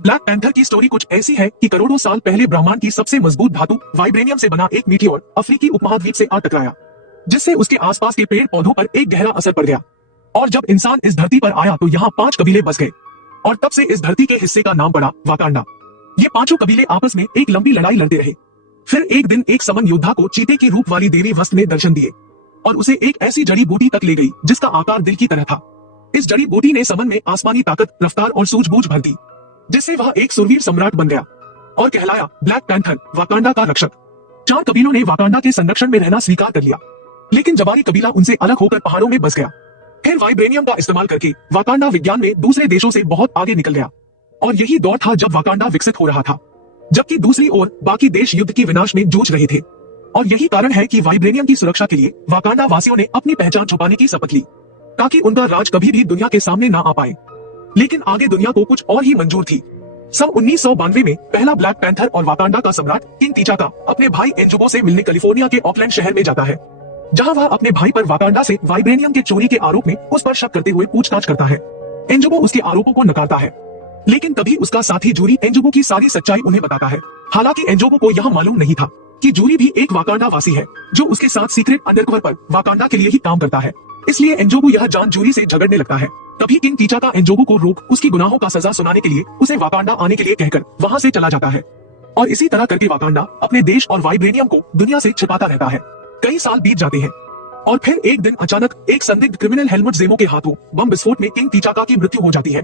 Black panther की story कुछ ऐसी है कि करोड़ों साल पहले ब्रह्मांड की सबसे मजबूत धातु वाइब्रेनियम से बना एक मीटियोर अफ्रीकी उपमहाद्वीप से आ टकराया, जिससे उसके आसपास के पेड़ पौधों पर एक गहरा असर पड़ गया। और जब इंसान इस धरती पर आया तो यहाँ 5 कबीले बस गए और तब से इस धरती के हिस्से का नाम पड़ा वाकांडा। ये 5 कबीले आपस में एक लंबी लड़ाई लड़ते रहे। फिर एक दिन एक समन योद्धा को चीते की रूप वाली देवी वस्त ने दर्शन दिए और उसे एक ऐसी जड़ी बूटी तक ले गई जिसका आकार दिल की तरह था। इस जड़ी बूटी ने समन में आसमानी ताकत, रफ्तार और सूझबूझ भर दी, जिससे वह एक सुरवीर सम्राट बन गया और कहलाया ब्लैक पैंथर, वाकांडा का रक्षक। 4 कबीलों ने वाकांडा के संरक्षण में रहना स्वीकार कर लिया, लेकिन जबारी कबीला उनसे अलग होकर पहाड़ों में बस गया। फिर वाइब्रेनियम का इस्तेमाल करके वाकांडा विज्ञान में दूसरे देशों से बहुत आगे निकल गया और यही दौर था जब वाकांडा विकसित हो रहा था, जबकि दूसरी ओर बाकी देश युद्ध की विनाश में जूझ रहे थे। और यही कारण है कि वाइब्रेनियम की सुरक्षा के लिए वाकांडा वासियों ने अपनी पहचान छुपाने की शपथ ली, ताकि उनका राज कभी भी दुनिया के सामने ना आ पाए। लेकिन आगे दुनिया को कुछ और ही मंजूर थी। सन 1992 में पहला ब्लैक पैंथर और वाकांडा का सम्राट किंग टीचाका अपने भाई एंजुगो से मिलने कैलिफोर्निया के ऑकलैंड शहर में जाता है, जहां वह अपने भाई पर वाकांडा से वाइब्रेनियम के चोरी के आरोप में उस पर शक करते हुए पूछताछ करता है। एंजुगो उसके आरोपों को नकारता है, लेकिन तभी उसका साथी जूरी एंजुगो की सारी सच्चाई उन्हें बताता है। हालांकि एंजुगो को यह मालूम नहीं था कि जूरी भी एक वाकांडा वासी है जो उसके साथ सीक्रेट अंडरकवर पर वाकांडा के लिए ही काम करता है। इसलिए एंजुगो यह जान जूरी से झगड़ने लगता है। तभी किंग टीचाका एंजुगो को रोक उसकी गुनाहों का सजा सुनाने के लिए उसे वाकांडा आने के लिए कहकर वहां से चला जाता है। और इसी तरह करके वाकांडा अपने देश और वाइब्रेनियम को दुनिया से छिपाता रहता है। कई साल बीत जाते हैं और फिर एक दिन अचानक एक संदिग्ध क्रिमिनल हेलमुट जेमो के हाथों बम विस्फोट में किंग टीचाका की मृत्यु हो जाती है।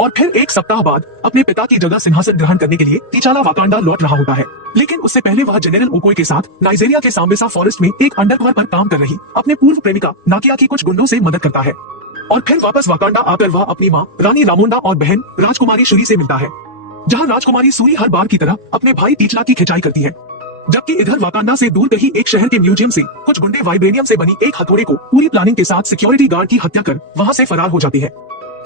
और फिर एक सप्ताह बाद अपने पिता की जगह सिंहासन ग्रहण करने के लिए टीचाला वाकांडा लौट रहा होता है, लेकिन उससे पहले वह जनरल ओकोई के साथ नाइजीरिया के सांबेसा फॉरेस्ट में एक अंडरकवर पर काम कर रही अपने पूर्व प्रेमिका नाकिया की कुछ गुंडों से मदद करता है। और फिर वापस वाकांडा आकर वह अपनी माँ रानी रामोंडा और बहन राजकुमारी सूरी से मिलता है, जहाँ राजकुमारी सूरी हर बार की तरह अपने भाई टीचला की खिंचाई करती है। जबकि इधर वाकांडा से दूर कहीं एक शहर के म्यूजियम से कुछ गुंडे वाइब्रेनियम से बनी एक हथौड़े को पूरी प्लानिंग के साथ सिक्योरिटी गार्ड की हत्या कर वहाँ से फरार हो जाती है।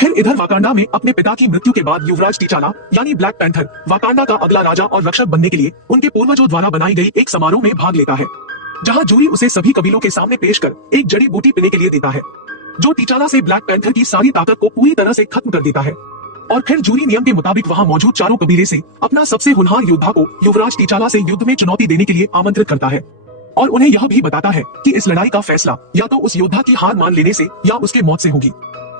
फिर इधर वाकांडा में अपने पिता की मृत्यु के बाद युवराज टीचाला यानी ब्लैक पैंथर वाकांडा का अगला राजा और रक्षक बनने के लिए उनके पूर्वजों द्वारा बनाई गई एक समारोह में भाग लेता है, जहां जूरी उसे सभी कबीलों के सामने पेश कर एक जड़ी बूटी पीने के लिए देता है, जो टीचाला से ब्लैक पैंथर की सारी ताकत को पूरी तरह से खत्म कर देता है। और फिर जूरी नियम के मुताबिक वहाँ मौजूद 4 कबीले से अपना सबसे होनहार योद्धा को युवराज टीचाला से युद्ध में चुनौती देने के लिए आमंत्रित करता है और उन्हें यह भी बताता है कि इस लड़ाई का फैसला या तो उस योद्धा की हार मान लेने से या उसके मौत से होगी।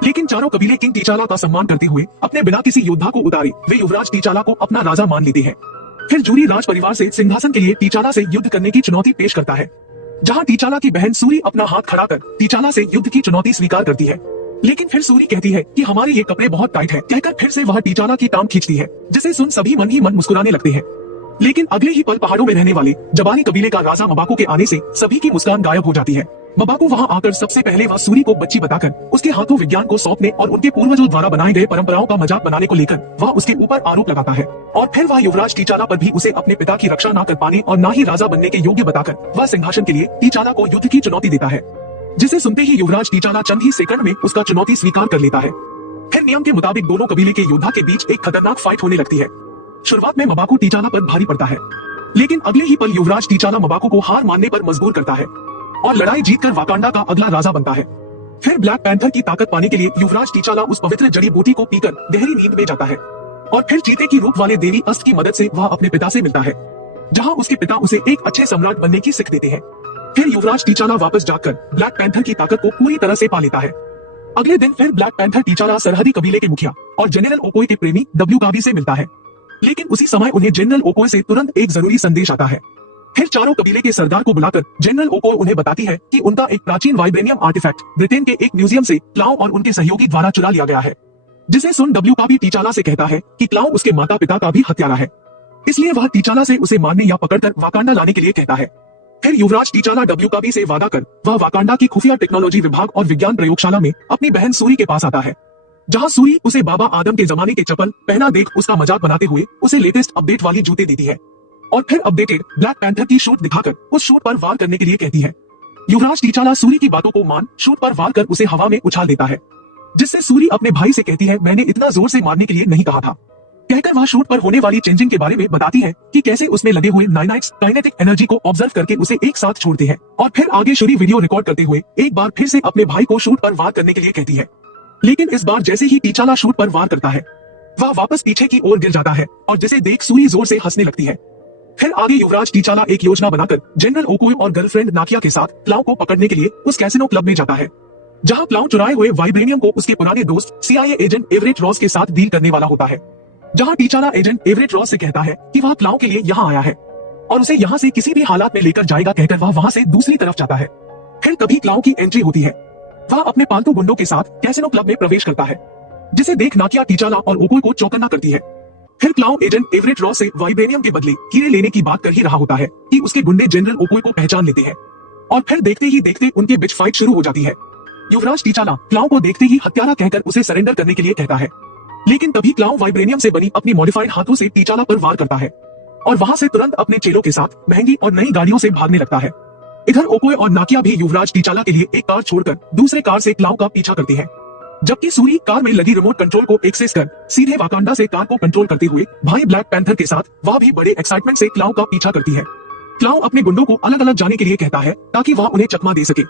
लेकिन 4 कबीले किंग टीचाला का सम्मान करते हुए अपने बिना किसी योद्धा को उतारे वे युवराज टीचाला को अपना राजा मान लेते हैं। फिर जूरी राज परिवार से सिंहासन के लिए टीचाला से युद्ध करने की चुनौती पेश करता है, जहां टीचाला की बहन सूरी अपना हाथ खड़ा कर टीचाला से युद्ध की चुनौती स्वीकार करती है। लेकिन फिर सूरी कहती है कि हमारे ये कपड़े बहुत टाइट हैं, कहकर फिर से वह टीचाला की टांग खींचती है, जिसे सुन सभी मन ही मन मुस्कुराने लगते हैं। लेकिन अगले ही पल पहाड़ों में रहने वाले जबानी कबीले का राजा मबाको के आने से सभी की मुस्कान गायब हो जाती है। मबाको वहां आकर सबसे पहले वह सूरी को बच्ची बताकर उसके हाथों विज्ञान को सौंपने और उनके पूर्वजों द्वारा बनाए गए परंपराओं का मजाक बनाने को लेकर वह उसके ऊपर आरोप लगाता है। और फिर वह युवराज टीचाला पर भी उसे अपने पिता की रक्षा न कर पाने और न ही राजा बनने के योग्य बताकर वह सिंहासन के लिए टीचाला को युद्ध की चुनौती देता है, जिसे सुनते ही युवराज टीचाला चंद ही सेकंड में उसका चुनौती स्वीकार कर लेता है। फिर नियम के मुताबिक दोनों कबीले के योद्धा के बीच एक खतरनाक फाइट होने लगती है। शुरुआत में मबाको टीचाला पर भारी पड़ता है, लेकिन अगले ही पल युवराज टीचाला मबाको को हार मानने पर मजबूर करता है और लड़ाई जीतकर वाकांडा का अगला राजा बनता है। फिर ब्लैक पैंथर की ताकत पाने के लिए युवराज टीचाला उस पवित्र जड़ी बूटी को पीकर गहरी नींद में जाता है और फिर चीते की रूप वाले देवी अस्त की मदद से वह अपने पिता से मिलता है, जहां उसके पिता उसे एक अच्छे सम्राट बनने की सीख देते हैं। फिर युवराज टीचाला वापस जाकर ब्लैक पैंथर की ताकत को पूरी तरह से पा लेता है। अगले दिन फिर ब्लैक पैंथर टीचाला सरहदी कबीले के मुखिया और जनरल ओकोई के प्रेमी डब्ल्यू काबी से मिलता है, लेकिन उसी समय उन्हें जनरल ओकोई से तुरंत एक जरूरी संदेश आता है। फिर 4 कबीले के सरदार को बुलाकर जनरल ओकोई उन्हें बताती है कि उनका एक प्राचीन वाइब्रेनियम आर्टिफैक्ट ब्रिटेन के एक म्यूजियम से क्लाउ और उनके सहयोगी द्वारा चुरा लिया गया है, जिसे सुन डब्ल्यू काबी टीचाला से कहता है कि क्लाउ उसके माता पिता का भी हत्यारा है, इसलिए वह टीचाला से उसे मारने या पकड़कर वाकांडा लाने के लिए कहता है। फिर युवराज टीचाला डब्ल्यू काबी से वादा कर वह वाकांडा की खुफिया टेक्नोलॉजी विभाग और विज्ञान प्रयोगशाला में अपनी बहन सूरी के पास आता है, जहां सूरी उसे बाबा आदम के जमाने के चप्पल पहना देख उसका मजाक बनाते हुए उसे लेटेस्ट अपडेट वाली जूते देती है और फिर अपडेटेड ब्लैक पैंथर की शूट दिखाकर उस शूट पर वार करने के लिए कहती है। युवराज टीचाला सूरी की बातों को मान शूट पर वार कर उसे हवा में उछाल देता है, जिससे सूरी अपने भाई से कहती है मैंने इतना जोर से मारने के लिए नहीं कहा था, कहकर वह शूट पर होने वाली चेंजिंग के बारे में बताती है कि कैसे उसमें लगे हुए नाइनाइट्स काइनेटिक एनर्जी को ऑब्जर्व करके उसे एक साथ छोड़ते हैं। और फिर आगे शूरी वीडियो रिकॉर्ड करते हुए एक बार फिर से अपने भाई को शूट पर वार करने के लिए कहती है, लेकिन इस बार जैसे ही टीचाला शूट पर वार करता है वह वापस पीछे की ओर गिर जाता है और जिसे देख सूरी जोर से हंसने लगती है। फिर आगे युवराज टीचाला एक योजना बनाकर जनरल ओकोए और गर्लफ्रेंड नाकिया के साथ क्लाउ को पकड़ने के लिए उस कैसिनो क्लब में जाता है, जहां क्लाउ चुराए हुए वाइब्रेनियम को उसके पुराने दोस्त CIA एजेंट एवरेट रॉस के साथ डील करने वाला होता है। जहां टीचाला एजेंट एवरेट रॉस से कहता है कि वह क्लाउ के लिए यहाँ आया है और उसे यहाँ से किसी भी हालात में लेकर जाएगा, कहकर वह वहां से दूसरी तरफ जाता है। फिर कभी क्लाउ की एंट्री होती है। वह अपने पालतू गुंडों के साथ कैसिनो क्लब में प्रवेश करता है, जिसे देख नाकिया टीचाला और ओकोए को चौकन्ना करती है। फिर क्लाउ एजेंट एवरेट रॉस से वाइब्रेनियम के बदले हीरे लेने की बात कर ही रहा होता है कि उसके गुंडे जनरल ओकोए को पहचान लेते हैं और फिर देखते ही देखते उनके बीच फाइट शुरू हो जाती है। युवराज टीचाला क्लाउ को देखते ही हत्यारा कहकर उसे सरेंडर करने के लिए कहता है, लेकिन तभी क्लाउ वाइब्रेनियम से बनी अपनी मॉडिफाइड हाथों से टीचाला पर वार करता है और वहां से तुरंत अपने चेलों के साथ महंगी और नई गाड़ियों से भागने लगता है। इधर ओकोए और नाकिया भी युवराज टीचाला के लिए एक कार छोड़कर दूसरे कार से क्लाउ का पीछा करती है, जबकि सूरी कार में लगी रिमोट कंट्रोल को एक्सेस कर सीधे वाकांडा से कार को कंट्रोल करते हुए भाई ब्लैक पैंथर के साथ वह भी बड़े एक्साइटमेंट से क्लाउ का पीछा करती है। क्लाउ अपने गुंडों को अलग अलग जाने के लिए कहता है ताकि वह उन्हें चकमा दे सके,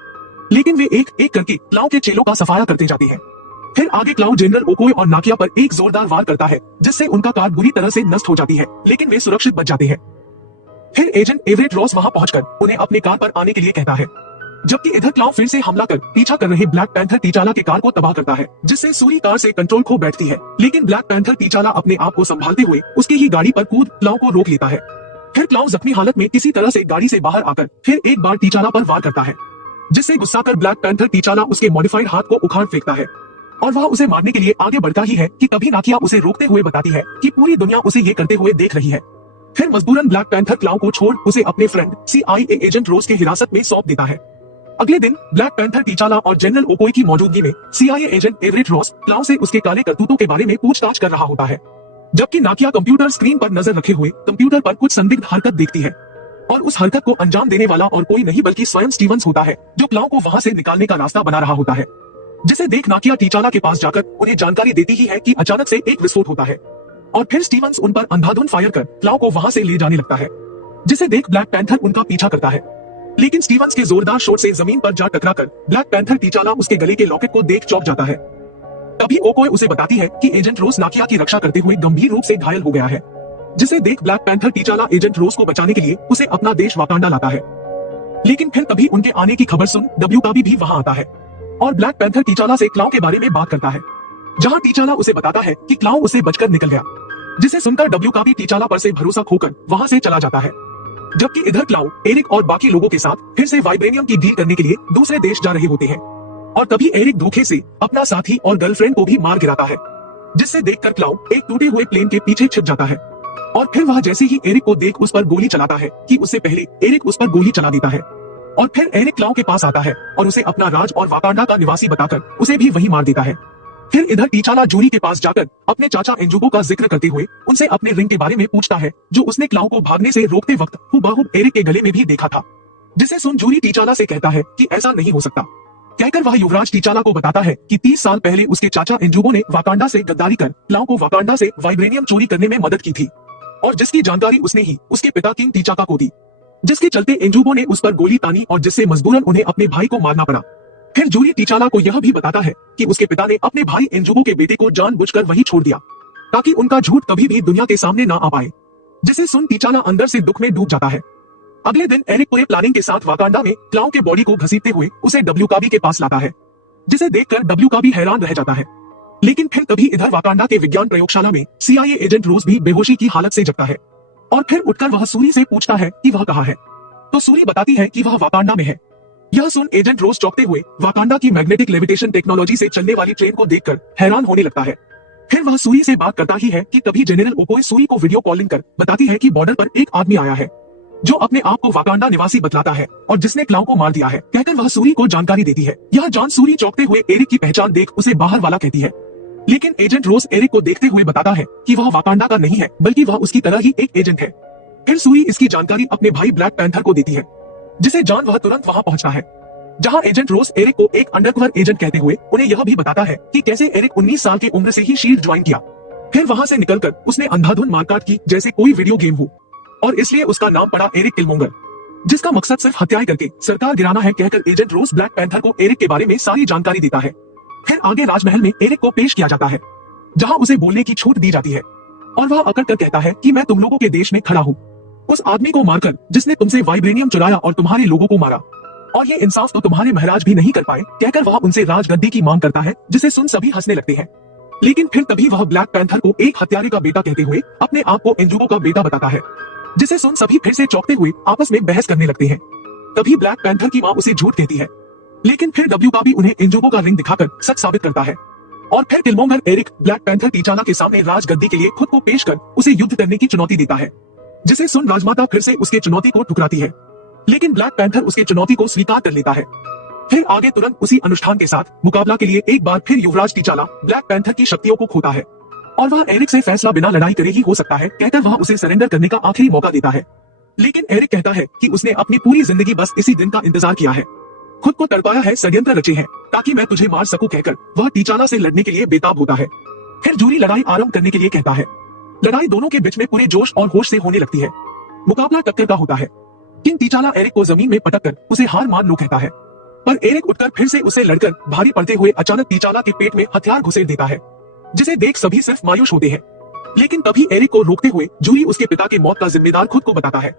लेकिन वे एक एक करके क्लाउ के चेलों का सफाया करते जाते हैं। फिर आगे क्लाउ जनरल ओकोए और नाकिया पर एक जोरदार वार करता है, जिससे उनका कार बुरी तरह से नष्ट हो जाती है, लेकिन वे सुरक्षित बच जाते हैं। फिर एजेंट एवरेट रॉस वहां पहुंचकर उन्हें अपने कार पर आने के लिए कहता है, जबकि इधर क्लाउ फिर से हमला कर पीछा कर रहे ब्लैक पैंथर टीचाला के कार को तबाह करता है, जिससे सूरी कार से कंट्रोल खो बैठती है। लेकिन ब्लैक पैंथर टीचाला अपने आप को संभालते हुए उसकी ही गाड़ी पर कूद क्लाउ को रोक लेता है। फिर क्लाउ जख्मी हालत में किसी तरह से गाड़ी से बाहर आकर फिर एक बार टीचाला पर वार करता है, जिससे गुस्सा कर ब्लैक पैंथर टीचाला उसके मॉडिफाइड हाथ को उखाड़ फेंकता है और वह उसे मारने के लिए आगे बढ़ता ही है कि तभी नाकिया उसे रोकते हुए बताती है कि पूरी दुनिया उसे ये करते हुए देख रही है। फिर मजबूरन ब्लैक पैंथर क्लाउ को छोड़ उसे अपने फ्रेंड CIA एजेंट रोज के हिरासत में सौंप देता है। अगले दिन ब्लैक पैंथर टीचाला और जनरल ओकोए की मौजूदगी में CIA agent Everett Ross Clough से उसके काले करतूतों के बारे में पूछताछ कर रहा होता है, जबकि नाकिया कंप्यूटर स्क्रीन पर नजर रखे हुए कंप्यूटर पर कुछ संदिग्ध हरकत देखती है और उस हरकत को अंजाम देने वाला और कोई नहीं बल्कि स्वयं स्टीवंस होता है, जो क्लाउ को वहां से निकालने का रास्ता बना रहा होता है। जिसे देख नाकिया टीचाला के पास जाकर उन्हें जानकारी देती ही है कि अचानक से एक विस्फोट होता है और फिर स्टीवंस उन पर अंधाधुंध फायर कर क्लाउ को वहां से ले जाने लगता है, जिसे देख ब्लैक पैंथर उनका पीछा करता है। लेकिन स्टीवंस के जोरदार शॉट से जमीन पर जा टकराकर ब्लैक पैंथर टीचाला उसके गले के लॉकेट को देख चौंक जाता है। तभी ओकोए उसे बताती है कि एजेंट रोज नाकिया की रक्षा करते हुए गंभीर रूप से घायल हो गया है, जिसे देख ब्लैक पैंथर टीचाला एजेंट रोज को बचाने के लिए उसे अपना देश वाकांडा लाता है। लेकिन फिर तभी उनके आने की खबर सुन WKB भी वहां आता है और ब्लैक पैंथर टीचाला से क्लाउ के बारे में बात करता है, जहां टीचाला उसे बताता है कि क्लाउ उसे बचकर निकल गया, जिसे सुनकर WKB टीचाला पर से भरोसा खोकर वहां से चला जाता है। जबकि इधर क्लाउ एरिक और बाकी लोगों के साथ फिर से वाइब्रेनियम की डील करने के लिए दूसरे देश जा रहे होते हैं और तभी एरिक धोखे से अपना साथी और गर्लफ्रेंड को भी मार गिराता है, जिससे देखकर क्लाउ एक टूटे हुए प्लेन के पीछे छिप जाता है और फिर वह जैसे ही एरिक को देख उस पर गोली चलाता है कि उससे पहले एरिक उस पर गोली चला देता है और फिर एरिक क्लाउ के पास आता है और उसे अपना राज और वाकांडा का निवासी बताकर उसे भी वही मार देता है। फिर इधर टीचाला जूरी के पास जाकर अपने चाचा एंजुगो का जिक्र करते हुए उनसे अपने रिंग के बारे में पूछता है, जो उसने क्लाउ को भागने से रोकते वक्त हुबहू एरिक के गले में भी देखा था, जिसे सुन जूरी टीचाला से कहता है कि ऐसा नहीं हो सकता। कहकर वह युवराज टीचाला को बताता है कि 30 साल पहले उसके चाचा एंजुगो ने वाकांडा से गद्दारी कर क्लाउ को वाकांडा से वाइब्रेनियम चोरी करने में मदद की थी और जिसकी जानकारी उसने ही उसके पिता किंग टीचाका को दी, जिसके चलते एंजुगो ने उस पर गोली तानी और जिससे मजबूरन उन्हें अपने भाई को मारना पड़ा। फिर जूरी टीचाला को यह भी बताता है कि उसके पिता ने अपने भाई एंजुगो के बेटे को जानबूझकर वहीं छोड़ दिया ताकि उनका झूठ कभी भी दुनिया के सामने ना आ पाए, जिसे सुन टीचाला अंदर से दुख में डूब जाता है। अगले दिन एरिक पूरे प्लानिंग के साथ वाकांडा में क्लाउ के बॉडी को घसीटते हुए उसे WKB के पास लाता है, जिसे देखकर WKB हैरान रह जाता है। लेकिन फिर तभी इधर वाकांडा के विज्ञान प्रयोगशाला में CIA एजेंट रोज भी बेहोशी की हालत से जगता है और फिर उठकर वह सूरी से पूछता है कि वह कहाँ है, तो सूरी बताती है कि वह वाकांडा में है। यह सुन एजेंट रोज चौंकते हुए वाकांडा की मैग्नेटिक लेविटेशन टेक्नोलॉजी से चलने वाली ट्रेन को देखकर हैरान होने लगता है। फिर वह सूरी से बात करता ही है कि तभी जनरल ओकोए सूरी को वीडियो कॉलिंग कर बताती है कि बॉर्डर पर एक आदमी आया है जो अपने आप को वाकांडा निवासी बतलाता है और जिसने क्लाउ को मार दिया है, कहकर वह सूरी को जानकारी देती है। यह जान सूरी चौंकते हुए एरिक की पहचान देख उसे बाहर वाला कहती है, लेकिन एजेंट रोज एरिक को देखते हुए बताता है कि वह वाकांडा का नहीं है बल्कि वह उसकी तरह ही एक एजेंट है। फिर सूरी इसकी जानकारी अपने भाई ब्लैक पैंथर को देती है, जिसे जान वह तुरंत वहां पहुंचता है, जहां एजेंट रोज एरिक को एक अंडरकवर एजेंट कहते हुए उन्हें यह भी बताता है कि कैसे एरिक 19 साल की उम्र से ही शील्ड ज्वाइन किया। फिर वहां से निकलकर उसने अंधाधुंध मारकाट की जैसे कोई वीडियो गेम हो और इसलिए उसका नाम पड़ा एरिक किलमोंगर, जिसका मकसद सिर्फ हत्याएं करके सरकार गिराना है, कहकर एजेंट रोज ब्लैक पैंथर को एरिक के बारे में सारी जानकारी देता है। फिर आगे राजमहल में एरिक को पेश किया जाता है, जहां उसे बोलने की छूट दी जाती है और वह अकड़ कर कहता है कि मैं तुम लोगों के देश में खड़ा हूँ, उस आदमी को मारकर जिसने तुमसे वाइब्रेनियम चुराया और तुम्हारे लोगों को मारा, और ये इंसाफ तो तुम्हारे महाराज भी नहीं कर पाए, कहकर वह उनसे राजगद्दी की मांग करता है, जिसे सुन सभी हंसने लगते हैं। लेकिन फिर तभी वह ब्लैक पैंथर को एक हत्यारे का बेटा कहते हुए अपने आप को इंजुगो का बेटा बताता है, जिसे सुन सभी फिर से चौंकते हुए आपस में बहस करने लगते हैं। तभी ब्लैक पैंथर की मां उसे झूठ कहती है, लेकिन फिर डब्ल्यू का भी उन्हें इंजुगो का रिंग दिखाकर सच साबित करता है। और फिर किलमोंगर एरिक ब्लैक पैंथर टीचाला के सामने राजगद्दी के लिए खुद को पेश कर उसे युद्ध करने की चुनौती देता है, जिसे सुन राजमाता फिर से उसके चुनौती को ठुकराती है, लेकिन ब्लैक पैंथर उसके चुनौती को स्वीकार कर लेता है। फिर आगे तुरंत उसी अनुष्ठान के साथ मुकाबला के लिए एक बार फिर युवराज टीचाला ब्लैक पैंथर की शक्तियों को खोता है और वह एरिक से फैसला बिना लड़ाई करे ही हो सकता है, कहकर वह उसे सरेंडर करने का आखिरी मौका देता है। लेकिन एरिक कहता है कि उसने अपनी पूरी जिंदगी बस इसी दिन का इंतजार किया है, खुद को तड़पाया है, षड्यंत्र रचे हैं ताकि मैं तुझे मार सकूं, कहकर वह टीचाला से लड़ने के लिए बेताब होता है। फिर जूरी लड़ाई आरंभ करने के लिए कहता है। लड़ाई दोनों के बीच में पूरे जोश और होश से होने लगती है। मुकाबला टक्कर का होता है, किंग टीचाला एरिक को जमीन में पटककर उसे हार मान लो कहता है, पर एरिक उठकर फिर से उसे लड़कर भारी पड़ते हुए अचानक टीचाला के पेट में हथियार घुसेड़ देता है, जिसे देख सभी सिर्फ मायूस होते हैं। लेकिन तभी एरिक को रोकते हुए जूरी उसके पिता की मौत का जिम्मेदार खुद को बताता है,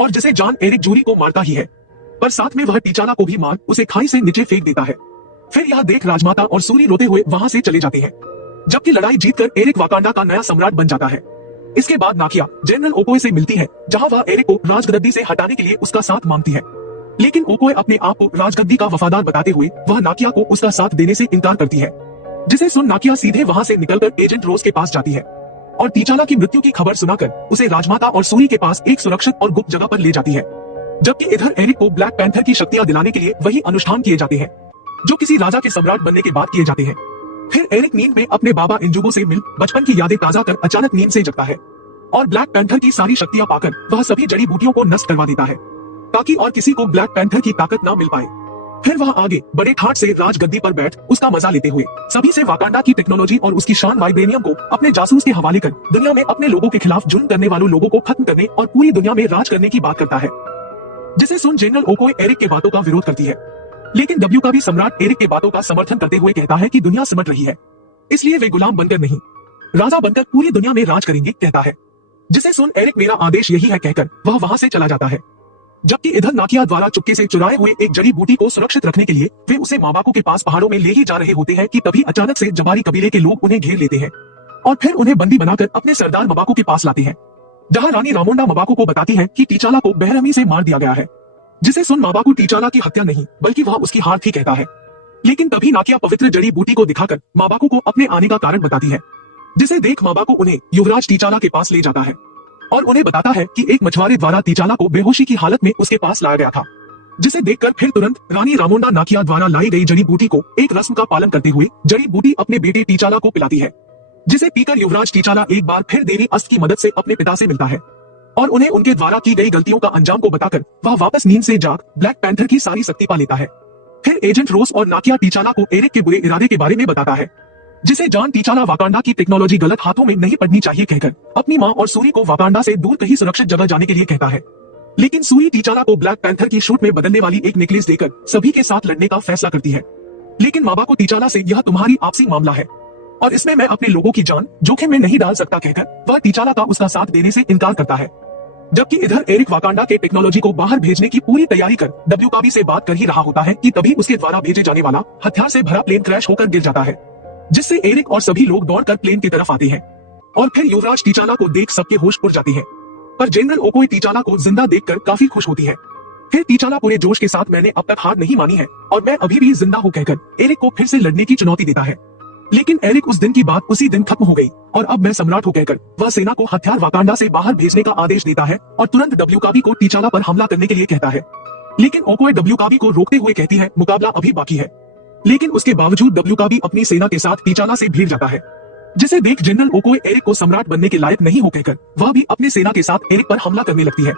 और जिसे जान एरिक जूरी को मारता ही है, पर साथ में वह टीचाला को भी मार उसे खाई से नीचे फेंक देता है। फिर यह देख राजमाता और सूरी रोते हुए वहां से चले जाते हैं, जबकि लड़ाई जीतकर एरिक वाकांडा का नया सम्राट बन जाता है। इसके बाद नाकिया जनरल ओकोए से मिलती है, जहां वह एरिक को राजगद्दी से हटाने के लिए उसका साथ मांगती है, लेकिन ओकोए अपने आप को राजगद्दी का वफादार बताते हुए वह नाकिया को उसका साथ देने से इनकार करती है, जिसे सुन नाकिया सीधे वहां से निकलकर एजेंट रोज के पास जाती है और टीचाला की मृत्यु की खबर सुनाकर उसे राजमाता और सूरी के पास एक सुरक्षित और गुप्त जगह पर ले जाती है। जबकि इधर एरिक को ब्लैक पैंथर की शक्तियां दिलाने के लिए वही अनुष्ठान किए जाते हैं जो किसी राजा के सम्राट बनने के बाद किए जाते हैं। फिर एरिक नींद में अपने बाबा इंजुगो से मिल बचपन की यादें ताजा कर अचानक नींद से जगता है और ब्लैक पैंथर की सारी शक्तियां पाकर वह सभी जड़ी बूटियों को नष्ट करवा देता है, ताकि और किसी को ब्लैक पैंथर की ताकत न मिल पाए। फिर वह आगे बड़े ठाट से राजगद्दी पर बैठ उसका मजा लेते हुए सभी से वाकांडा की टेक्नोलॉजी और उसकी शान वाइब्रेनियम को अपने जासूस के हवाले कर दुनिया में अपने लोगों के खिलाफ जुर्म करने वालों लोगों को खत्म करने और पूरी दुनिया में राज करने की बात करता है, जिसे सुन जनरल ओकोए एरिक के बातों का विरोध करती है। लेकिन डब्ल्यू का भी सम्राट एरिक के बातों का समर्थन करते हुए कहता है कि दुनिया सिमट रही है, इसलिए वे गुलाम बनकर नहीं राजा बनकर पूरी दुनिया में राज करेंगे, कहता है, जिसे सुन एरिक मेरा आदेश यही है कहकर वह वहां से चला जाता है। जबकि इधर नाकिया द्वारा चुपके से चुराए हुए एक जड़ी बूटी को सुरक्षित रखने के लिए वे उसे माबाको के पास पहाड़ों में ले ही जा रहे होते हैं कि तभी अचानक से जबारी कबीले के लोग उन्हें घेर लेते हैं और फिर उन्हें बंदी बनाकर अपने सरदार मबाको के पास लाते हैं, जहां रानी रामोंडा मबाको को बताती है कि टीचाला को बेरहमी से मार दिया गया है, जिसे सुन माबाको टीचाला की हत्या नहीं बल्कि वह उसकी हार थी, कहता है। लेकिन तभी नाकिया पवित्र जड़ी बूटी को दिखाकर माबाको को अपने आने का कारण बताती है, जिसे देख माबाको उन्हें युवराज टीचाला के पास ले जाता है और उन्हें बताता है कि एक मछुआरे द्वारा टीचाला को बेहोशी की हालत में उसके पास लाया गया था, जिसे देखकर फिर तुरंत रानी रामोंडा नाकिया द्वारा लाई गई जड़ी बूटी को एक रस्म का पालन करते हुए जड़ी बूटी अपने बेटे टीचाला को पिलाती है, जिसे पीकर युवराज टीचाला एक बार फिर देवी अस्त की मदद से अपने पिता से मिलता है और उन्हें उनके द्वारा की गई गलतियों का अंजाम को बताकर वह वापस नींद से जाग ब्लैक पैंथर की सारी शक्ति पा लेता है। फिर एजेंट रोज और नाकिया टीचाला को एरिक के बुरे इरादे के बारे में बताता है, जिसे जान टीचाला वाकांडा की टेक्नोलॉजी गलत हाथों में नहीं पड़नी चाहिए कहकर अपनी मां और सूरी को वाकांडा से दूर कहीं सुरक्षित जगह जाने के लिए कहता है। लेकिन सूरी टीचाला को ब्लैक पैंथर की शूट में बदलने वाली एक नेकलेस देकर सभी के साथ लड़ने का फैसला करती है। लेकिन माबाको टीचाला से यह तुम्हारी आपसी मामला है और इसमें मैं अपने लोगों की जान जोखिम में नहीं डाल सकता, कहकर वह टीचाला का उसका साथ देने से इनकार करता है। जबकि इधर एरिक वाकांडा के टेक्नोलॉजी को बाहर भेजने की पूरी तैयारी कर डब्ल्यू काबी से बात कर ही रहा होता है कि तभी उसके द्वारा भेजे जाने वाला हथियार से भरा प्लेन क्रैश होकर गिर जाता है, जिससे एरिक और सभी लोग दौड़कर प्लेन की तरफ आते हैं और फिर युवराज टीचाला को देख सबके होश उड़ जाती है। पर जनरल ओकोए टीचाला को जिंदा देखकर काफी खुश होती है। फिर टीचाला पूरे जोश के साथ मैंने अब तक हार नहीं मानी है और मैं अभी भी जिंदा हूँ कहकर एरिक को फिर से लड़ने की चुनौती देता है। लेकिन एरिक उस दिन की बात उसी दिन खत्म हो गई और अब मैं सम्राट हूँ कहकर वह सेना को हथियार वाकांडा से बाहर भेजने का आदेश देता है और तुरंत डब्ल्यू काबी को टीचाला पर हमला करने के लिए कहता है। लेकिन ओकोए डब्ल्यू काबी को रोकते हुए कहती है मुकाबला अभी बाकी है। लेकिन उसके बावजूद डब्ल्यू काबी अपनी सेना के साथ टीचाला से भिड़ जाता है, जिसे देख जनरल ओकोए एरिक को सम्राट बनने के लायक नहीं हो कहकर वह भी अपनी सेना के साथ एरिक पर हमला करने लगती है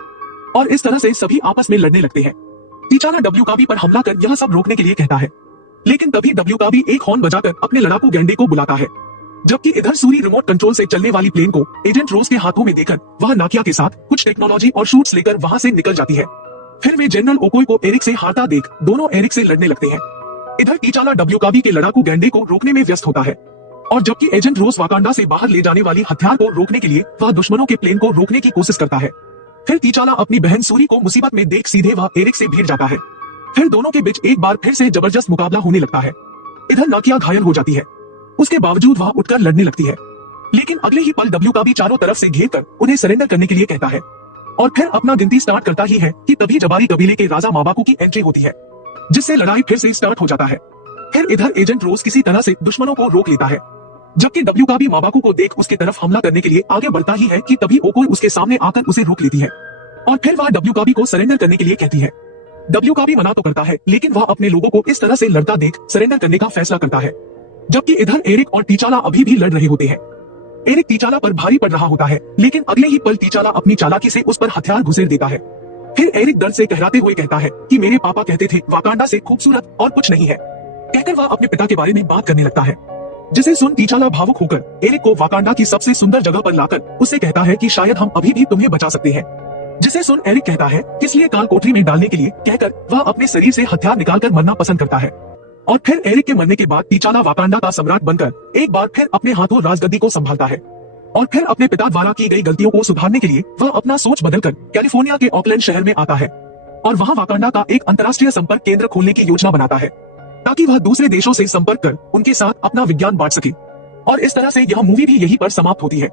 और इस तरह से सभी आपस में लड़ने लगते हैं। टीचाला डब्ल्यू काबी पर हमला कर यह सब रोकने के लिए कहता है, लेकिन तभी डब्ल्यू काबी एक हॉर्न बजाकर अपने लड़ाकू गैंडे को बुलाता है। जबकि इधर सूरी रिमोट कंट्रोल से चलने वाली प्लेन को एजेंट रोज के हाथों में देकर वह नाकिया के साथ कुछ टेक्नोलॉजी और शूट्स लेकर वहां से निकल जाती है। फिर वे जनरल ओकोए को एरिक से हारता देख दोनों एरिक से लड़ने लगते हैं। इधर टीचाला डब्ल्यू काबी के लड़ाकू गैंडे को रोकने में व्यस्त होता है, और जबकि एजेंट रोज वाकांडा से बाहर ले जाने वाली हथियार को रोकने के लिए वह दुश्मनों के प्लेन को रोकने की कोशिश करता है। फिर तीचाला अपनी बहन सूरी को मुसीबत में देख सीधे वह एरिक से भिड़ जाता है। फिर दोनों के बीच एक बार फिर से जबरदस्त मुकाबला होने लगता है। इधर नाकिया घायल हो जाती है, उसके बावजूद वह उठकर लड़ने लगती है, लेकिन अगले ही पल डब्ल्यू का भी चारों तरफ से घेर कर उन्हें सरेंडर करने के लिए कहता है और फिर अपना गिनती स्टार्ट करता ही है कि तभी जबारी कबीले के राजा माबाकू की एंट्री होती है, जिससे लड़ाई फिर से स्टार्ट हो जाता है। फिर इधर एजेंट रोज किसी तरह से दुश्मनों को रोक लेता है, जबकि डब्ल्यू का भी माबाकू को देख उसके तरफ हमला करने के लिए आगे बढ़ता ही है कि तभी ओको उसके सामने आकर उसे रोक लेती है और फिर वह डब्ल्यू का भी को सरेंडर करने के लिए कहती है। डब्ल्यू का भी मना तो करता है, लेकिन वह अपने लोगों को इस तरह से लड़ता देख सरेंडर करने का फैसला करता है। जबकि इधर एरिक और तीचाला अभी भी लड़ रहे होते हैं। एरिक तीचाला पर भारी पड़ रहा होता है, लेकिन अगले ही पल तीचाला अपनी चालाकी से उस पर हथियार घुसेड़ देता है। फिर एरिक दर्द से कहराते हुए कहता है कि मेरे पापा कहते थे वाकांडा से खूबसूरत और कुछ नहीं है, कहकर वह अपने पिता के बारे में बात करने लगता है, जिसे सुन तीचाला भावुक होकर एरिक को वाकांडा की सबसे सुंदर जगह पर लाकर उससे कहता है कि शायद हम अभी भी तुम्हें बचा सकते हैं। जिसे सुन एरिक कहता है इसलिए काल कोठरी में डालने के लिए कहकर वह अपने शरीर से हथियार निकालकर मरना पसंद करता है। और फिर एरिक के मरने के बाद तीचाला वाकांडा का सम्राट बनकर एक बार फिर अपने हाथों राजगद्दी को संभालता है और फिर अपने पिता द्वारा की गई गलतियों को सुधारने के लिए वह अपना सोच बदलकर कैलिफोर्निया के ऑकलैंड शहर में आता है और वहां वाकांडा का एक अंतर्राष्ट्रीय संपर्क केंद्र खोलने की योजना बनाता है, ताकि वह दूसरे देशों से संपर्क कर उनके साथ अपना विज्ञान बांट सके। और इस तरह से यह मूवी भी यहीं पर समाप्त होती है।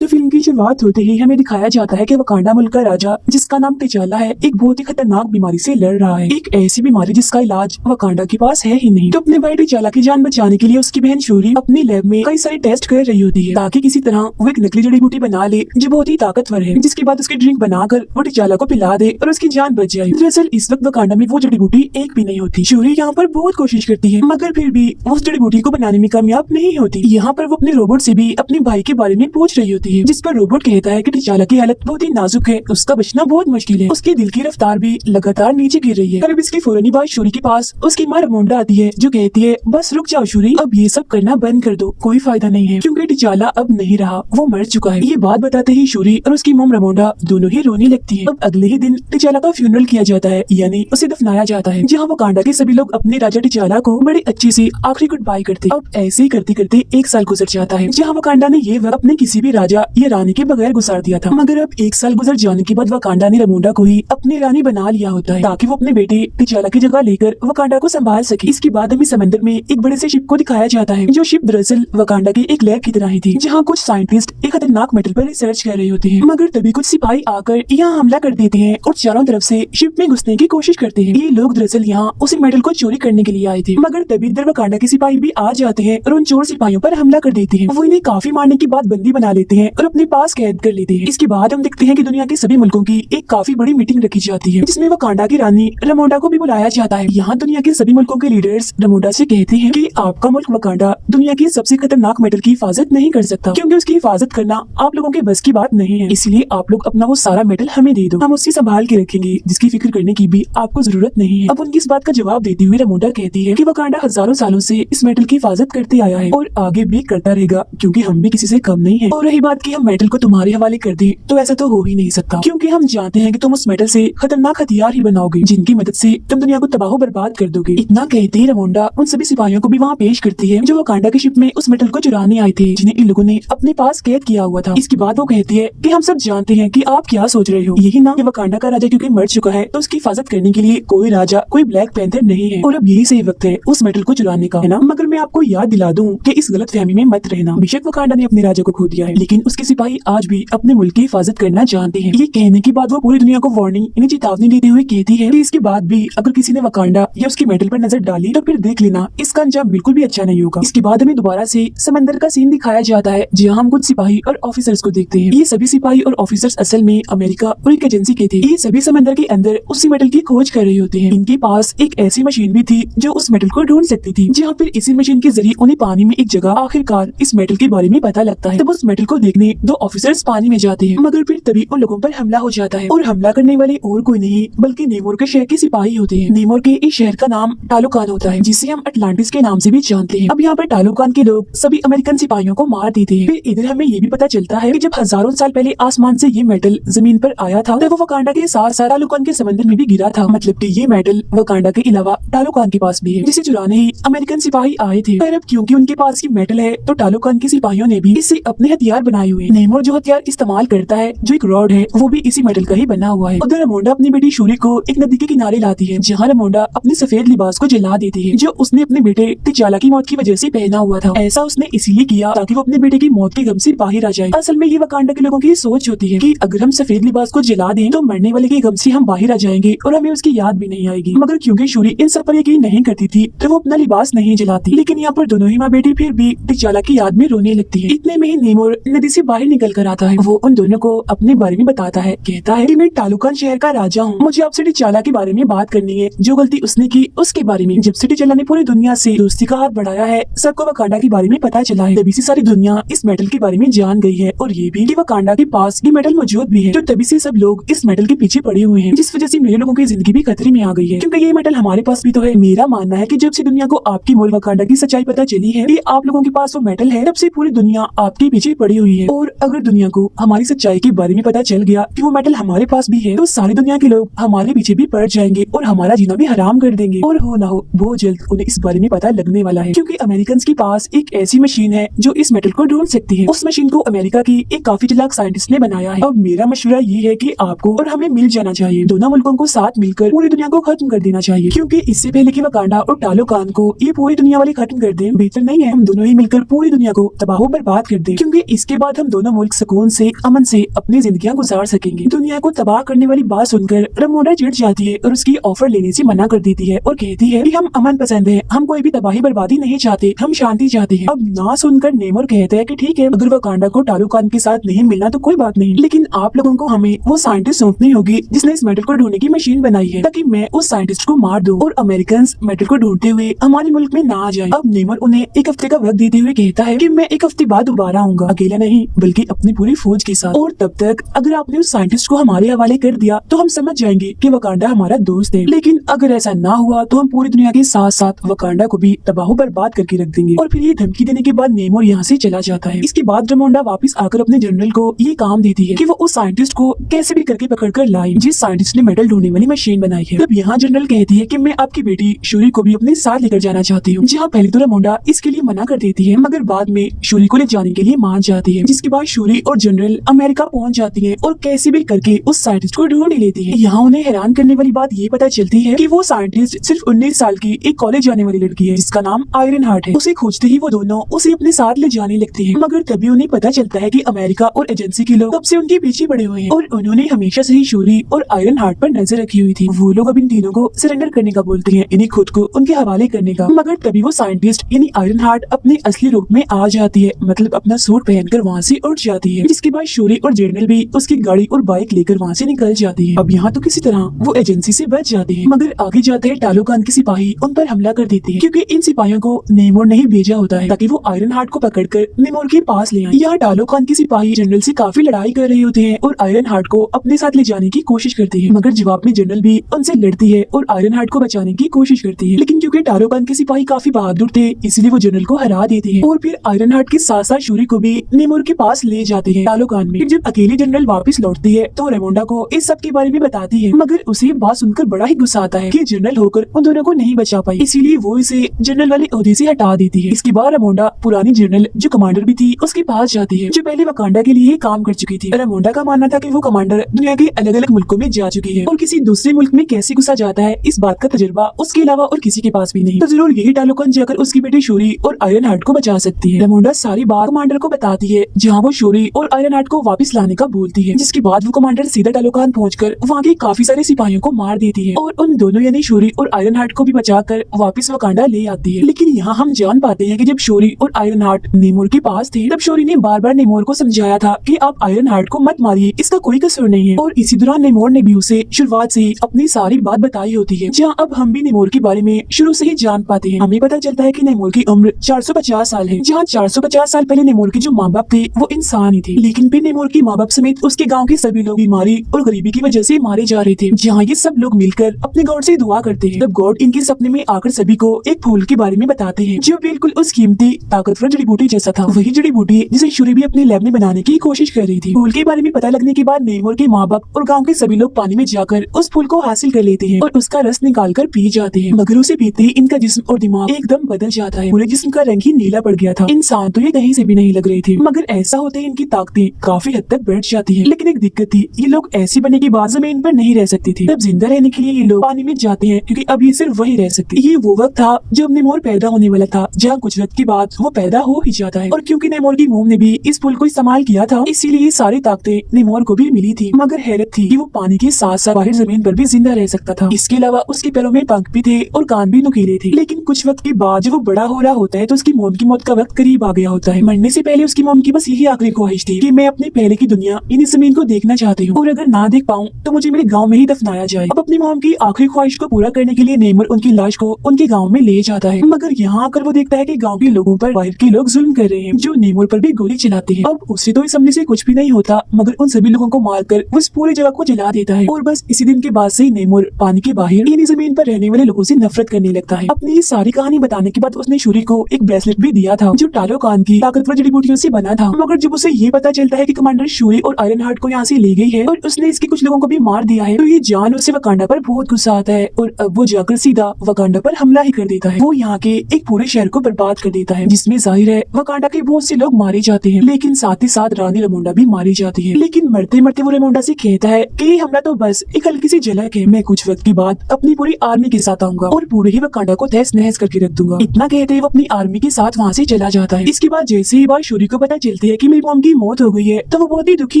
तो फिल्म की शुरुआत होते ही हमें दिखाया जाता है कि वाकांडा मुल्क का राजा, जिसका नाम तीचाला है, एक बहुत ही खतरनाक बीमारी से लड़ रहा है। एक ऐसी बीमारी जिसका इलाज वाकांडा के पास है ही नहीं। तो अपने भाई तीचाला की जान बचाने के लिए उसकी बहन शूरी अपनी लैब में कई सारे टेस्ट कर रही होती है, ताकि किसी तरह वो एक नकली जड़ी बूटी बना ले जो बहुत ही ताकतवर है, जिसके बाद उसकी ड्रिंक बनाकर वो तीचाला को पिला दे और उसकी जान बच जाए। दरअसल इस वक्त वाकांडा में वो जड़ी बूटी एक भी नहीं होती। शूरी यहाँ पर बहुत कोशिश करती है, मगर फिर भी वो उस जड़ी बूटी को बनाने में कामयाब नहीं होती। यहाँ पर वो अपने रोबोट से भी अपने भाई के बारे में पूछ रही होती है, जिस पर रोबोट कहता है कि तीचाला की हालत बहुत ही नाजुक है, उसका बचना बहुत मुश्किल है, उसके दिल की रफ्तार भी लगातार नीचे गिर रही है। और अब इसकी फौरन बाद शूरी के पास उसकी माँ रमोंडा आती है, जो कहती है बस रुक जाओ शूरी, अब ये सब करना बंद कर दो, कोई फायदा नहीं है, क्योंकि तीचाला अब नहीं रहा, वो मर चुका है। ये बात बताते ही शूरी और उसकी मोम रमोंडा दोनों ही रोने लगती है। अब अगले ही दिन तीचाला का फ्यूनरल किया जाता है, यानी उसे दफनाया जाता है, जहाँ वाकांडा के सभी लोग अपने राजा तीचाला को बड़ी अच्छी सी आखिरी गुड बाय करते। अब ऐसे ही करते करते एक साल गुजर जाता है, जहाँ वाकांडा ने ये वक्त अपने किसी भी राजा या रानी के बगैर गुजार दिया था। मगर अब एक साल गुजर जाने के बाद वाकांडा ने रमोंडा को ही अपनी रानी बना लिया होता है, ताकि वो अपने बेटे तीचाला की जगह लेकर वाकांडा को संभाल सके। इसके बाद हमें समंदर में एक बड़े से शिप को दिखाया जाता है, जो शिप दरअसल वाकांडा की एक लैब की तरह ही थी, जहाँ कुछ साइंटिस्ट एक खतरनाक मेटल पर रिसर्च कर रहे होते हैं। मगर तभी कुछ सिपाही आकर यहाँ हमला कर देते हैं और चारों तरफ से शिप में घुसने की कोशिश करते हैं। ये लोग दरअसल यहाँ उसी मेटल को चोरी करने के लिए आए थे, मगर तभी इधर वाकांडा के सिपाही भी आ जाते हैं और उन चोर सिपाहियों पर हमला कर देते हैं। वो इन्हें काफी मारने के बाद बंदी बना लेते हैं और अपने पास कैद कर लेते हैं। इसके बाद हम देखते हैं कि दुनिया के सभी मुल्कों की एक काफी बड़ी मीटिंग रखी जाती है, जिसमें वाकांडा की रानी रमोंडा को भी बुलाया जाता है। यहाँ दुनिया के सभी मुल्कों के लीडर्स रमोंडा से कहते हैं कि आपका मुल्क वाकांडा दुनिया की सबसे खतरनाक मेटल की हिफाजत नहीं कर सकता, क्योंकि उसकी हिफाजत करना आप लोगों के बस की बात नहीं है, इसलिए आप लोग अपना वो सारा मेटल हमें दे दो, हम उससे संभाल के रखेंगे, जिसकी फिक्र करने की भी आपको जरूरत नहीं है। अब उनकी इस बात का जवाब देते हुए रमोंडा कहती है कि वाकांडा हजारों सालों से इस मेटल की हिफाजत करते आया है और आगे भी करता रहेगा, क्योंकि हम भी किसी से कम नहीं है। और रही बात की हम मेटल को तुम्हारे हवाले कर दें, तो ऐसा तो हो ही नहीं सकता, क्योंकि हम जानते हैं कि तुम उस मेटल से खतरनाक हथियार ही बनाओगे, जिनकी मदद से तुम दुनिया को तबाह बर्बाद कर दोगे। इतना कहते ही रमोंडा उन सभी सिपाहियों को भी वहाँ पेश करती है, जो वाकांडा की शिप में उस मेटल को चुराने आए थे, जिन्हें इन लोगों ने अपने पास कैद किया हुआ था। इसके बाद वो कहती है कि हम सब जानते हैं कि आप क्या सोच रहे हो, यही ना कि वाकांडा का राजा क्योंकि मर चुका है तो उसकी हिफाजत करने के लिए कोई राजा, कोई ब्लैक पैंथर नहीं है, और अब यही सही वक्त है उस मेटल को चुराने का, है ना। मगर मैं आपको याद दिला दूं कि इस गलत फहमी में मत रहना। बेशक वाकांडा ने अपने राजा को खो दिया है, लेकिन उसके सिपाही आज भी अपने मुल्क की हिफाजत करना जानते हैं। ये कहने के बाद वो पूरी दुनिया को वार्निंग, इन्हें चेतावनी देते हुए कहती है कि इसके बाद भी अगर किसी ने वाकांडा या उसकी मेटल पर नजर डाली तो फिर देख लेना, इसका अंजाम बिल्कुल भी अच्छा नहीं होगा। इसके बाद हमें दोबारा से समंदर का सीन दिखाया जाता है, जहाँ हम कुछ सिपाही और ऑफिसर्स को देखते हैं। ये सभी सिपाही और ऑफिसर्स असल में अमेरिका और एक एजेंसी के थे। ये सभी समंदर के अंदर उसी मेटल की खोज कर रहे होते हैं। इनके पास एक ऐसी मशीन भी थी जो उस मेटल को ढूंढ सकती थी, जहाँ फिर इसी मशीन के जरिए उन्हें पानी में एक जगह आखिरकार इस मेटल के बारे में पता लगता है। तब उस मेटल को देखने दो ऑफिसर्स पानी में जाते हैं, मगर फिर तभी उन लोगों पर हमला हो जाता है और हमला करने वाले और कोई नहीं बल्कि नेमोर के शहर के सिपाही होते हैं। नेमोर के इस शहर का नाम टालोकान होता है, जिसे हम अटलांटिस के नाम से भी जानते हैं। अब यहाँ पर टालोकान के लोग सभी अमेरिकन सिपाहियों को मार देते हैं। फिर इधर हमें ये भी पता चलता है कि जब हजारों साल पहले आसमान से ये मेटल जमीन पर आया था, तब वो वकांडा के साथ साथ टालोकान के समंदर में भी गिरा था। मतलब कि ये मेटल वकांडा के अलावा टालोकान के पास भी है, जिसे चुराने ही अमेरिकन सिपाही आए थे। पर अब क्योंकि उनके पास ये मेटल है तो टालोकान के सिपाहियों ने भी इससे अपने हथियार बनाए हुए। नेमोर जो हथियार इस्तेमाल करता है, जो एक रॉड है, वो भी इसी मेटल का ही बना हुआ है। उधर रमोंडा अपनी बेटी शूरी को एक नदी के किनारे लाती है, जहाँ रमोंडा अपने सफेद लिबास को जला देती है, जो उसने अपने बेटे तिचाला की मौत की वजह से पहना हुआ था। ऐसा उसने इसलिए किया ताकि वो अपने बेटे की मौत के गम से बाहर आ जाए। असल में ये वकांडा के लोगों की सोच होती है कि अगर हम सफेद लिबास को जला दें तो मरने वाले के गम से हम बाहर आ जाएंगे और हमें उसकी याद भी नहीं आएगी। मगर क्योंकि शूरी इन सब पर यकीन नहीं करती थी तो वो अपना लिबास नहीं जलाती। लेकिन यहाँ पर दोनों ही माँ बेटी फिर भी तिचाला की याद में रोने लगती है। इतने में ही नेमोर नदी से बाहर निकल कर आता है। वो उन दोनों को अपने बारे में बताता है, कहता है कि मैं टालोकान शहर का राजा हूँ, मुझे आपसे तिचाला के बारे में बात करनी है, जो गलती उसने की उसके बारे में। जब से तिचाला ने पूरी दुनिया से दोस्ती का हाथ बढ़ाया है, सबको वकांडा के बारे में पता चला है, तभी से सारी दुनिया इस मेटल के बारे में जान गई है और ये भी कि वकांडा के पास ये मेटल मौजूद भी है। तो तभी से सब लोग इस मेटल के पीछे पड़े हुए हैं, जिस वजह से मेरे लोगों की जिंदगी भी खतरे में आ गई है, क्योंकि ये मेटल हमारे पास भी तो है। मेरा मानना है कि जब से दुनिया को आपकी मूल वकांडा की सच्चाई पता चली है कि आप लोगों के पास वो मेटल है, तब से पूरी दुनिया आपके पीछे पड़ी हुई है। और अगर दुनिया को हमारी सच्चाई के बारे में पता चल गया कि वो मेटल हमारे पास भी है, तो सारी दुनिया के लोग हमारे पीछे भी पड़ जाएंगे और हमारा जीना भी हराम कर देंगे। और हो ना हो बहुत जल्द उन्हें इस बारे में पता लगने वाला है, क्योंकि अमेरिकन के पास एक ऐसी मशीन है जो इस मेटल को ढूंढ सकती है। उस मशीन को अमेरिका की एक काफी चालाक साइंटिस्ट ने बनाया है। अब मेरा मशवरा ये है कि आपको और हमें मिल जाना चाहिए, दोनों मुल्कों को साथ मिलकर पूरी दुनिया को खत्म कर देना चाहिए, क्योंकि इससे पहले कि वकांडा और टालोकान को ये पूरी दुनिया वाले खत्म कर दें, बेहतर नहीं है हम दोनों ही मिलकर पूरी दुनिया को तबाह बर्बाद कर दें, क्योंकि इसके बाद हम दोनों मुल्क सुकून से अमन से अपनी जिंदगियां गुजार सकेंगे। दुनिया को तबाह करने वाली बात सुनकर रमोंडा चिढ़ जाती है और उसकी ऑफर लेने से मना कर देती है और कहती है कि हम अमन पसंद है, हम कोई भी तबाही बर्बादी नहीं चाहते, हम शांति चाहते हैं। अब ना सुनकर नेमोर कहता है कि ठीक है, अगर वकांडा को टालोकान के साथ नहीं मिलना तो कोई बात नहीं, लेकिन आप लोगों को हमें वो साइंटिस्ट सौंपनी होगी जिसने इस मेटल को ढूंढने की मशीन बनाई है, ताकि मैं उस साइंटिस्ट को मार दूं और अमेरिकन मेटल को ढूंढते हुए हमारे मुल्क में ना आ जाए। अब नेमोर उन्हें एक हफ्ते का वक्त देते हुए कहता है कि मैं एक हफ्ते बाद दोबारा आऊंगा, अकेला नहीं बल्कि अपनी पूरी फौज के साथ, और तब तक अगर आपने उस साइंटिस्ट को हमारे हवाले कर दिया तो हम समझ जाएंगे कि वकांडा हमारा दोस्त है, लेकिन अगर ऐसा ना हुआ तो हम पूरी दुनिया के साथ साथ वकांडा को भी तबाह बर्बाद करके रख देंगे। और फिर ये धमकी देने के बाद नेमोर यहाँ से चला जाता है। इसके बाद रमोंडा वापस आकर अपने जनरल को ये काम देती है कि वो उस साइंटिस्ट को कैसे भी करके पकड़ कर लाए जिस साइंटिस्ट ने मेटल ढूंढने वाली मशीन बनाई है। तब यहाँ जनरल कहती है कि मैं आपकी बेटी शूरी को भी अपने साथ लेकर जाना चाहती हूँ, जहाँ पहले तो रमोंडा इसके लिए मना कर देती है, मगर बाद में शूरी को ले जाने के लिए मान जाती है। जिसके बाद शूरी और जनरल अमेरिका पहुँच जाती है और कैसे भी करके उस साइंटिस्ट को ढूंढ लेती है। यहाँ उन्हें हैरान करने वाली बात ये पता चलती है कि वो साइंटिस्ट सिर्फ 19 साल की एक कॉलेज जाने वाली लड़की है जिसका नाम आयरन हार्ट है। उसे खोजते ही वो दोनों उसे अपने साथ ले जाने लगते हैं, मगर तभी उन्हें पता चलता है कि अमेरिका और एजेंसी के लोग तब से उनके पीछे पड़े हुए हैं और उन्होंने हमेशा से ही शूरी और आयरन हार्ट पर नजर रखी हुई थी। वो लोग अब इन तीनों को सरेंडर करने का बोलते हैं, इन्हें खुद को उनके हवाले करने का, मगर तभी वो साइंटिस्ट यानी आयरन हार्ट अपने असली रूप में आ जाती है, मतलब अपना सूट पहनकर वहाँ से उठ जाती है। जिसके बाद शूरी और जनरल भी उसकी गाड़ी और बाइक लेकर वहाँ से निकल जाती है। अब यहाँ तो किसी तरह वो एजेंसी से बच जाते हैं, मगर आगे जाते हैं टालोकान के सिपाही उन पर हमला कर देते हैं, क्योंकि इन सिपाहियों को नेमोर ने ही भेजा होता है ताकि वो आयरन हार्ट को पकड़कर नेमोर के पास ले आए। यहाँ टालोकान के सिपाही जनरल से काफी लड़ाई कर रहे होते हैं और आयरन हार्ट को अपने साथ ले जाने की कोशिश करते हैं, मगर जवाब में जनरल भी उनसे लड़ती है और आयरन हार्ट को बचाने की कोशिश करती है। लेकिन क्योंकि टालोकान के सिपाही काफी बहादुर थे इसलिए वो जनरल को हरा देते हैं और फिर आयरन हार्ट के साथ साथ शूरी को भी नेमोर के पास ले जाते हैं टालोकान में। फिर जब अकेली जनरल वापस लौटती है तो रेमोंडा को इस सब के बारे में बताती है, मगर उसे बात सुनकर बड़ा ही गुस्सा आता है कि जनरल होकर उन दोनों को नहीं बचा पाई, इसीलिए वो इसे जनरल वाले ओहदे से हटा देती है। इसके बाद रेमोंडा पुरानी जनरल जो कमांडर भी थी उसके पास जाती है, जो पहले वकांडा के लिए काम कर चुकी थी। रेमोंडा का मानना था कि वो कमांडर दुनिया के अलग अलग मुल्कों में जा चुकी है और किसी दूसरे मुल्क में कैसे घुसा जाता है इस बात का तजुर्बा उसके अलावा और किसी के पास भी नहीं, तो जरूर यही टालोकान जाकर उसकी बेटी शूरी और आयरन हार्ट को बचा सकती है। रेमोंडा सारी बात कमांडर को बताती है, जहाँ वो शूरी और आयरन हार्ट को वापस लाने का बोलती है। जिसके बाद वो कमांडर सीधा टालोकान पहुंचकर वहाँ के काफी सारे सिपाहियों को मार देती है और उन दोनों यानी शूरी और आयरन हार्ट को भी बचाकर वापस वकांडा ले आती है। लेकिन यहाँ हम जान पाते हैं कि जब शूरी और आयरन हार्ट नेमोर के पास थे तब शूरी ने बार बार नेमोर को समझाया था कि आप आयरन हार्ट को मत मारिए, इसका कोई कसूर नहीं है, और इसी दौरान नेमोर ने भी उसे शुरुआत से ही अपनी सारी बात बताई होती है। जहाँ अब हम भी नेमोर के बारे में शुरू से ही जान पाते हैं। हमें पता चलता है कि नेमोर की उम्र 450 साल है, जहाँ 450 साल पहले नेमोर के जो माँ बाप थे वो इन इंसान ही थे। लेकिन फिर नेमोर के माँ बाप समेत उसके गाँव के सभी लोग बीमारी और गरीबी की वजह से मारे जा रहे थे। जहाँ ये सब लोग मिलकर अपने गॉड से दुआ करते हैं, तब गॉड इनके सपने में आकर सभी को एक फूल के बारे में बताते हैं जो बिल्कुल उस कीमती ताकतवर जड़ी बूटी जैसा था। वही जड़ी बूटी जिसे शूरी भी अपने लैब में बनाने की कोशिश कर रही थी। फूल के बारे में पता लगने के बाद नेमोर के माँ बाप और गाँव के सभी लोग पानी में जाकर उस फूल को हासिल कर लेते हैं और उसका रस निकाल कर पी जाते हैं। मगर उसे पीते ही इनका जिस्म और दिमाग एकदम बदल जाता है। पूरे जिस्म का रंग ही नीला पड़ गया था। इंसान तो ये कहीं से भी नहीं लग रहे थे, मगर ऐसा होते ही इनकी ताकतें काफी हद तक बढ़ जाती है। लेकिन एक दिक्कत थी, ये लोग ऐसी बनने के बाद जमीन पर नहीं रह सकते थे। तब जिंदा रहने के लिए ये लोग पानी में जाते हैं, क्योंकि अब ये सिर्फ वही रह सकते। ये वो वक्त था जब नेमोर पैदा होने वाला था, जहाँ कुछ वक्त के बाद वो पैदा हो ही जाता है। और क्योंकि नेमोर की मोम ने भी इस फूल को इस्तेमाल किया था, इसीलिए ये सारी ताकतें नेमोर को भी मिली थी। मगर हैरत थी कि वो पानी के साथ साथ बाहर जमीन पर भी जिंदा रह सकता था। इसके अलावा उसके पैरों में पंख भी थे और कान भी नुकीले थे। लेकिन कुछ वक्त के बाद जब वो बड़ा हो रहा होता है तो उसकी मोम की मौत का वक्त करीब आ गया होता है। मरने से पहले उसकी मोम की बस यही आखिरी ख्वाहिश थी कि मैं अपनी पहले की दुनिया इन्हीं जमीन को देखना चाहती हूँ, और अगर ना देख पाऊँ तो मुझे मेरे गाँव में ही दफनाया जाए। अब अपनी मोम की आखिरी ख्वाहिश को पूरा करने के लिए नेमोर उनकी लाश को उनके गाँव में ले जाता है। मगर यहाँ आकर वो देखता है कि गाँव के लोगों पर बाहर के लोग जुल्म कर रहे हैं, जो नेमोर पर भी गोली चलाते हैं। अब उसे तो इस समझने से कुछ भी नहीं होता, मगर उन सभी लोगों को मारकर वो इस पूरी जगह को जला देता है। और बस इसी दिन के बाद से ही नेमोर पानी के बाहर इन्हीं जमीन पर रहने वाले लोगों से नफरत करने लगता है। अपनी ये सारी कहानी बताने के बाद उसने शूरी को एक ब्रेसलेट भी दिया था जो टालोकान की ताकतवर जड़ी बूटियों से बना था। मगर जब उसे ये पता चलता है कि कमांडर शूरी और आयरन हार्ट को यहाँ से ले गई है और उसने इसके कुछ लोगों को भी मार दिया है, तो ये जान उसे वकांडा पर बहुत गुस्सा आता है और अब वो जाकर सीधा वकांडा पर हमला ही कर देता है। वो यहाँ के एक पूरे शहर को बर्बाद कर देता है, जिसमें जाहिर है वकांडा के बहुत से लोग मारे जाते हैं, लेकिन साथ ही साथ रानी रेमोंडा भी मारी जाती है। लेकिन मरते मरते वो रेमोंडा से कहता है कि ये हमला तो बस एक हल्की सी झलक है, मैं कुछ वक्त के बाद अपनी पूरी आर्मी के साथ आऊंगा और पूरे ही वकांडा को तहस नहस करके रख दूंगा। इतना कहते ही वो अपनी आर्मी के साथ वहाँ से चला जाता है। इसके बाद जैसे ही बात शूरी को पता चलती है कि मेरी मॉम की मौत हो गई है, तो वो बहुत ही दुखी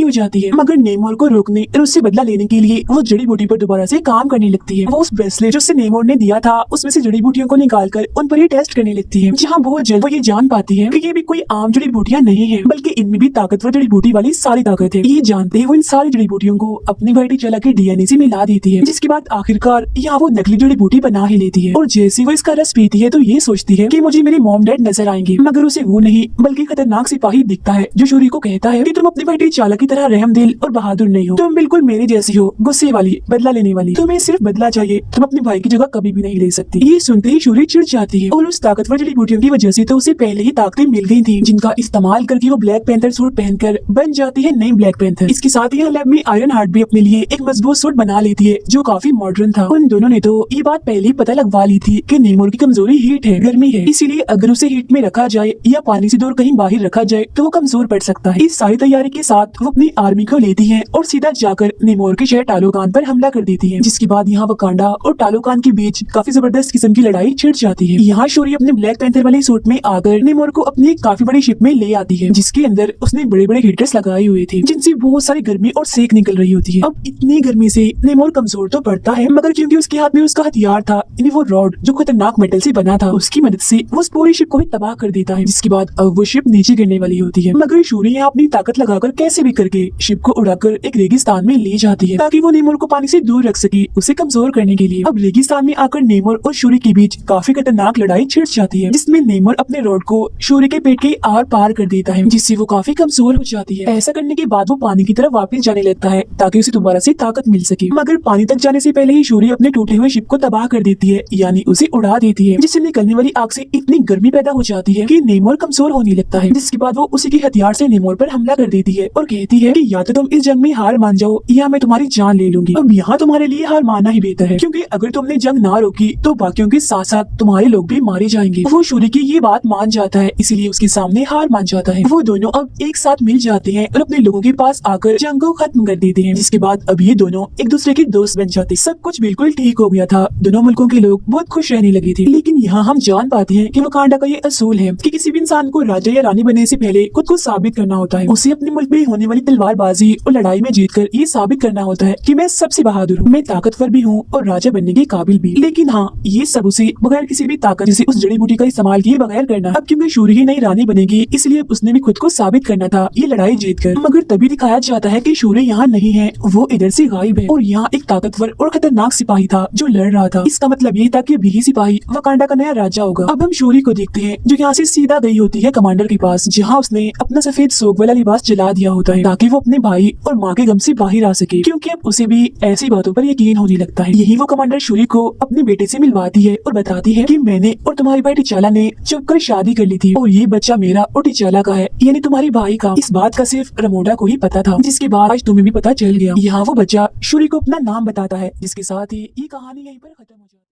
हो जाती है। मगर नेमोर को रोकने और उससे बदला लेने के लिए वो जड़ी बूटी पर दोबारा से काम करने लगती है। वो उस ब्रेसलेट जो उससे नेमोर ने दिया था उसमें से जड़ी बूटियों को निकालकर उन पर ही टेस्ट करने लगती है, जहाँ बहुत जल्द वो ये जान पाती है कि ये भी कोई आम जड़ी बूटियाँ नहीं है, बल्कि इनमें भी ताकतवर जड़ी बूटी वाली सारी ताकत है। ये जानते ही वो इन सारी जड़ी बूटियों को अपने भाई टीचाला के डीएनए से मिला देती है, जिसके बाद आखिरकार यहाँ वो नकली जड़ी बूटी बना ही लेती है। और जैसे वो इसका रस पीती है तो ये सोचती है कि मुझे मेरे मॉम डैड नजर आएंगे, मगर उसे वो नहीं बल्कि खतरनाक सिपाही दिखता है जो शूरी को कहता है कि तुम अपने भाई टीचाला की तरह रहमदिल और बहादुर नहीं हो, तुम बिल्कुल मेरे जैसी हो, गुस्से वाली, बदला लेने वाली। तुम्हें सिर्फ बदला चाहिए, तुम अपने भाई की जगह कभी भी नहीं ले सकती। ये सुनते ही शूरी चिढ़ जाती है और उस ताकतवर जड़ी बूटियों की वजह से तो उसे पहले ही ताकतें मिल गई थी, जिनका इस्तेमाल करके वो ब्लैक पैंथर सूट पहनकर बन जाती है नई ब्लैक पैंथर। इसके साथ ही लैब में आयरन हार्ट भी अपने लिए एक मजबूत सूट बना लेती है जो काफी मॉडर्न था। उन दोनों ने तो ये बात पहले ही पता लगवा ली थी कि नेमोर की कमजोरी हीट है, गर्मी है, इसीलिए अगर उसे हीट में रखा जाए या पानी से दूर कहीं बाहर रखा जाए तो वो कमजोर पड़ सकता है। इस सारी तैयारी के साथ वो अपनी आर्मी को लेती है और सीधा जाकर नेमोर के शहर टालोकान पर हमला कर देती है, जिसके बाद यहाँ वकांडा और टालोकान के बीच काफी जबरदस्त किस्म की लड़ाई छिड़ जाती है। यहाँ शूरी अपने ब्लैक पैंथर वाले सूट में आकर नेमोर को अपनी एक काफी बड़ी शिप में ले आती है, जिसके अंदर उसने बड़े बड़े हीटर्स लगाए हुए थे, जिनसे बहुत सारी गर्मी और सेक निकल रही होती है। अब इतनी गर्मी से नेमोर कमजोर तो पड़ता है, मगर क्योंकि उसके हाथ में उसका हथियार था, यानी वो रॉड जो खतरनाक मेटल से बना था, उसकी मदद से वो उस पूरी शिप को ही तबाह कर देता है, जिसके बाद अब वो शिप नीचे गिरने वाली होती है। मगर शूरी यहाँ अपनी ताकत लगाकर कैसे भी करके शिप को उड़ाकर एक रेगिस्तान में ले जाती है, ताकि वो नेमोर को पानी से दूर रख सके, उसे कमजोर करने के लिए। अब रेगिस्तान में आकर नेमोर और शूरी के बीच काफी खतरनाक लड़ाई छिड़ जाती है, जिसमें नेमोर अपने रॉड को शूरी के पेट के आर पार कर देता है, जिससे वो काफी कमजोर हो जाती है। ऐसा करने के बाद वो पानी की तरफ वापस जाने लगता है ताकि उसे दोबारा से ताकत मिल सके। मगर पानी तक जाने से पहले ही शूरी अपने टूटे हुए शिप को तबाह कर देती है, यानी उसे उड़ा देती है, जिससे निकलने वाली आग से इतनी गर्मी पैदा हो जाती है कि नेमोर कमजोर होने लगता है। जिसके बाद वो उसी के हथियार से नेमोर पर हमला कर देती है और कहती है कि या तो तुम इस जंग में हार मान जाओ या मैं तुम्हारी जान ले लूंगी। अब यहाँ तुम्हारे लिए हार मानना ही बेहतर है, क्योंकि अगर तुमने जंग ना रोकी तो बाकियों के साथ साथ तुम्हारे लोग भी मारे जाएंगे। वो शूरी की ये बात मान जाता है, इसीलिए उसके सामने हार मान जाता है। वो दोनों अब एक साथ मिल जाते हैं और अपने लोगों के पास आकर जंग को खत्म कर देते हैं, जिसके बाद अब ये दोनों एक दूसरे के दोस्त बन जाते। सब कुछ बिल्कुल ठीक हो गया था, दोनों मुल्कों के लोग बहुत खुश रहने लगे थे। लेकिन यहाँ हम जान पाते हैं कि वकांडा का ये असूल है कि किसी भी इंसान को राजा या रानी बनने से पहले खुद को साबित करना होता है। उसे अपने मुल्क में होने वाली तलवारबाजी और लड़ाई में जीतकर ये साबित करना होता है कि मैं सबसे बहादुर हूँ, मैं ताकतवर भी हूँ और राजा बनने के काबिल भी। लेकिन हाँ, ये सब उसे बगैर किसी भी ताकत जैसे उस जड़ी बूटी का इस्तेमाल किए बगैर करना। अब क्योंकि शूरी ही नई रानी बनेगी, इसलिए उसने भी खुद को साबित करना था ये लड़ाई जीतकर। मगर तभी दिखाया जाता है कि शूरी यहाँ नहीं है, वो इधर से गायब है और यहाँ एक ताकतवर और खतरनाक सिपाही था जो लड़ रहा था। इसका मतलब ये था कि यही सिपाही वकांडा का नया राजा होगा। अब हम शूरी को देखते हैं जो यहाँ से सीधा गई होती है कमांडर के पास, जहाँ उसने अपना सफेद सफेद सोग वाला लिबास जला दिया होता है ताकि वो अपने भाई और माँ के गम से बाहर आ सके, क्योंकि अब उसे भी ऐसी बातों पर यकीन होने लगता है। यही वो कमांडर शूरी को अपने बेटे से मिलवाती है और बताती है कि मैंने और तुम्हारे भाई टिचाला ने छुपकर शादी कर ली थी और ये बच्चा मेरा और टिचाला का है, यानी तुम्हारे भाई का। इस बात का सिर्फ रमोडा को ही पता था, जिसके बाद आज तुम्हें भी पता चल गया। यहाँ वो बच्चा शूरी को अपना नाम बताता है, जिसके साथ ही ये कहानी यहीं पर खत्म हो जाती है।